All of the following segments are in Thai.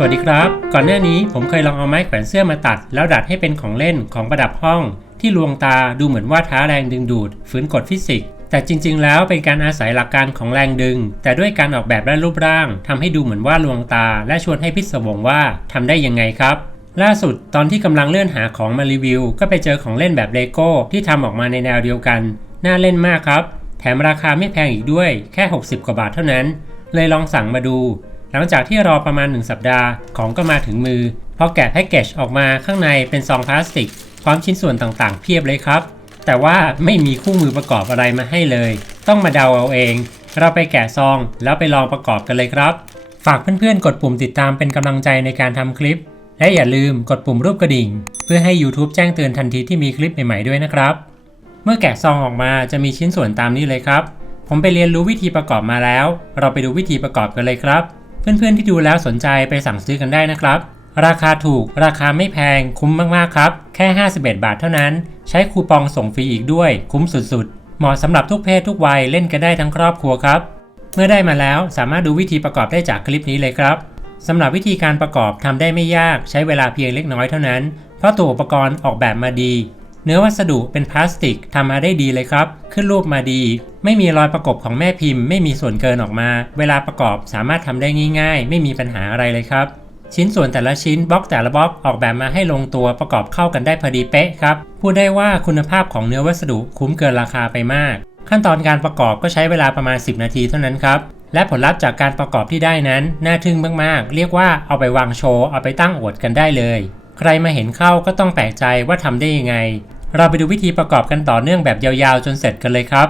สวัสดีครับ ก่อนหน้านี้ผมเคยลองเอาไม้แขวนเสื้อมาตัด แล้วดัดให้เป็นของเล่นของประดับห้อง ที่ลวงตาดูเหมือนว่าท้าแรงดึงดูดฝืนกฎฟิสิกส์แต่จริง ๆ แล้วเป็นการอาศัยหลักการของแรงดึง แต่ด้วยการออกแบบและรูปร่างทำให้ดูเหมือนว่าลวงตา และชวนให้พิศวงว่าทำได้ยังไงครับ ล่าสุดตอนที่กำลังเลื่อนหาของมารีวิว ก็ไปเจอของเล่นแบบเลโก้ที่ทำออกมาในแนวเดียวกัน น่าเล่นมากครับ แถมราคาไม่แพงอีกด้วยแค่ 60 กว่าบาทเท่านั้น เลยลองสั่งมาดู หลังจากที่รอประมาณ 1 สัปดาห์ของก็มาถึงมือพอแกะแพ็กเกจออกมาข้างในเป็นซองพลาสติก พร้อมชิ้นส่วนต่างๆ เพียบเลยครับ แต่ว่าไม่มีคู่มือประกอบอะไรมาให้เลย ต้องมาเดาเอาเอง เราไปแกะซองแล้วไปลองประกอบกันเลยครับ ฝากเพื่อนๆ กดปุ่มติดตามเป็นกำลังใจในการทำคลิป และอย่าลืมกดปุ่มรูปกระดิ่ง เพื่อให้ YouTube แจ้งเตือนทันทีที่มีคลิปใหม่ๆด้วยนะครับ เมื่อแกะซองออกมาจะมีชิ้นส่วนตามนี้เลยครับ ผมไปเรียนรู้วิธีประกอบมาแล้ว เราไปดูวิธีประกอบกันเลยครับ เพื่อนๆที่ดูแล้วสนใจไปสั่งซื้อกันได้นะครับ ราคาถูกราคาไม่แพงคุ้มมากๆครับ แค่ 51 บาทเท่านั้น ใช้คูปองส่งฟรีอีกด้วย คุ้มสุดๆ เหมาะสำหรับทุกเพศทุกวัยเล่นกันได้ทั้งครอบครัวครับ เมื่อได้มาแล้วสามารถดูวิธีประกอบได้จากคลิปนี้เลยครับสำหรับวิธีการประกอบทำได้ไม่ยากใช้เวลาเพียงเล็กน้อยเท่านั้น เพราะตัวอุปกรณ์ออกแบบมาดี เนื้อวัสดุเป็นพลาสติกทำมาได้ดีเลยครับ ขึ้นรูปมาดี ไม่มีรอยประกบของแม่พิมพ์ ไม่มีส่วนเกินออกมา เวลาประกอบสามารถทำได้ง่าย ๆ ไม่มีปัญหาอะไรเลยครับ ชิ้นส่วนแต่ละชิ้นบล็อกแต่ละบล็อกออกแบบมาให้ลงตัวประกอบเข้ากันได้พอดีเป๊ะครับ พูดได้ว่าคุณภาพของเนื้อวัสดุคุ้มเกินราคาไปมาก ขั้นตอนการประกอบก็ใช้เวลาประมาณ 10 นาทีเท่านั้นครับและผลลัพธ์จากการประกอบที่ได้นั้น น่าทึ่งมากๆ เรียกว่าเอาไปวางโชว์ เอาไปตั้งอวดกันได้เลย ใครมาเห็นเข้าก็ต้องแปลกใจว่าทำได้ยังไง เราไปดูวิธีประกอบกันต่อเนื่องแบบยาวๆ จนเสร็จกันเลยครับ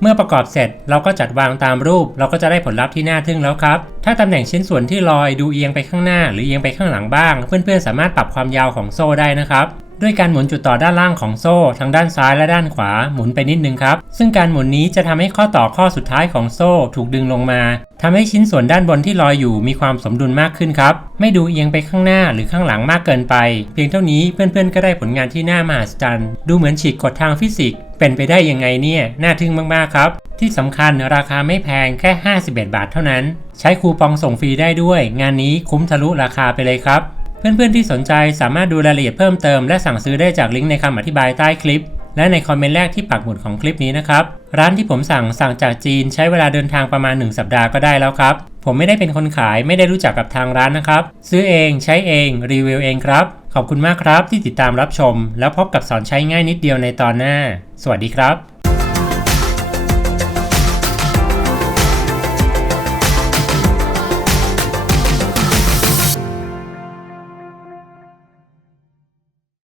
เมื่อประกอบเสร็จเราก็จัดวางตามรูป เราก็จะได้ผลลัพธ์ที่น่าทึ่งแล้วครับ ถ้าตำแหน่งชิ้นส่วนที่ลอยดูเอียงไปข้างหน้า หรือเอียงไปข้างหลังบ้าง เพื่อนๆสามารถปรับความยาวของโซ่ได้นะครับ ด้วยการหมุนจุดต่อด้านล่างของโซ่ทั้งด้านซ้ายและด้านขวาหมุนไปนิดนึงครับ ซึ่งการหมุนนี้จะทำให้ข้อต่อข้อสุดท้ายของโซ่ถูกดึงลงมาทำให้ชิ้นส่วนด้านบนที่ลอยอยู่มีความสมดุลมากขึ้นครับ ไม่ดูเอียงไปข้างหน้าหรือข้างหลังมากเกินไป เพียงเท่านี้เพื่อนๆก็ได้ผลงานที่น่ามหัศจรรย์ดูเหมือนฉีกกฎทางฟิสิกส์เป็นไปได้ยังไงเนี่ยน่าทึ่งมากๆครับที่สำคัญราคาไม่แพงแค่ 51 บาทเท่านั้น ใช้คูปองส่งฟรีได้ด้วย งานนี้คุ้มทะลุราคาไปเลยครับ เพื่อนๆที่สนใจสามารถดูรายละเอียดเพิ่มเติมและสั่งซื้อได้จากลิงก์ในคำอธิบายใต้คลิป และในคอมเมนต์แรกที่ปักหมุดของคลิปนี้นะครับ ร้านที่ผมสั่งสั่งจากจีนใช้เวลาเดินทางประมาณ 1 สัปดาห์ก็ได้แล้วครับ ผมไม่ได้เป็นคนขายไม่ได้รู้จักกับทางร้านนะครับ ซื้อเองใช้เองรีวิวเองครับ ขอบคุณมากครับที่ติดตามรับชม แล้วพบกับสอนใช้ง่ายนิดเดียวในตอนหน้า สวัสดีครับ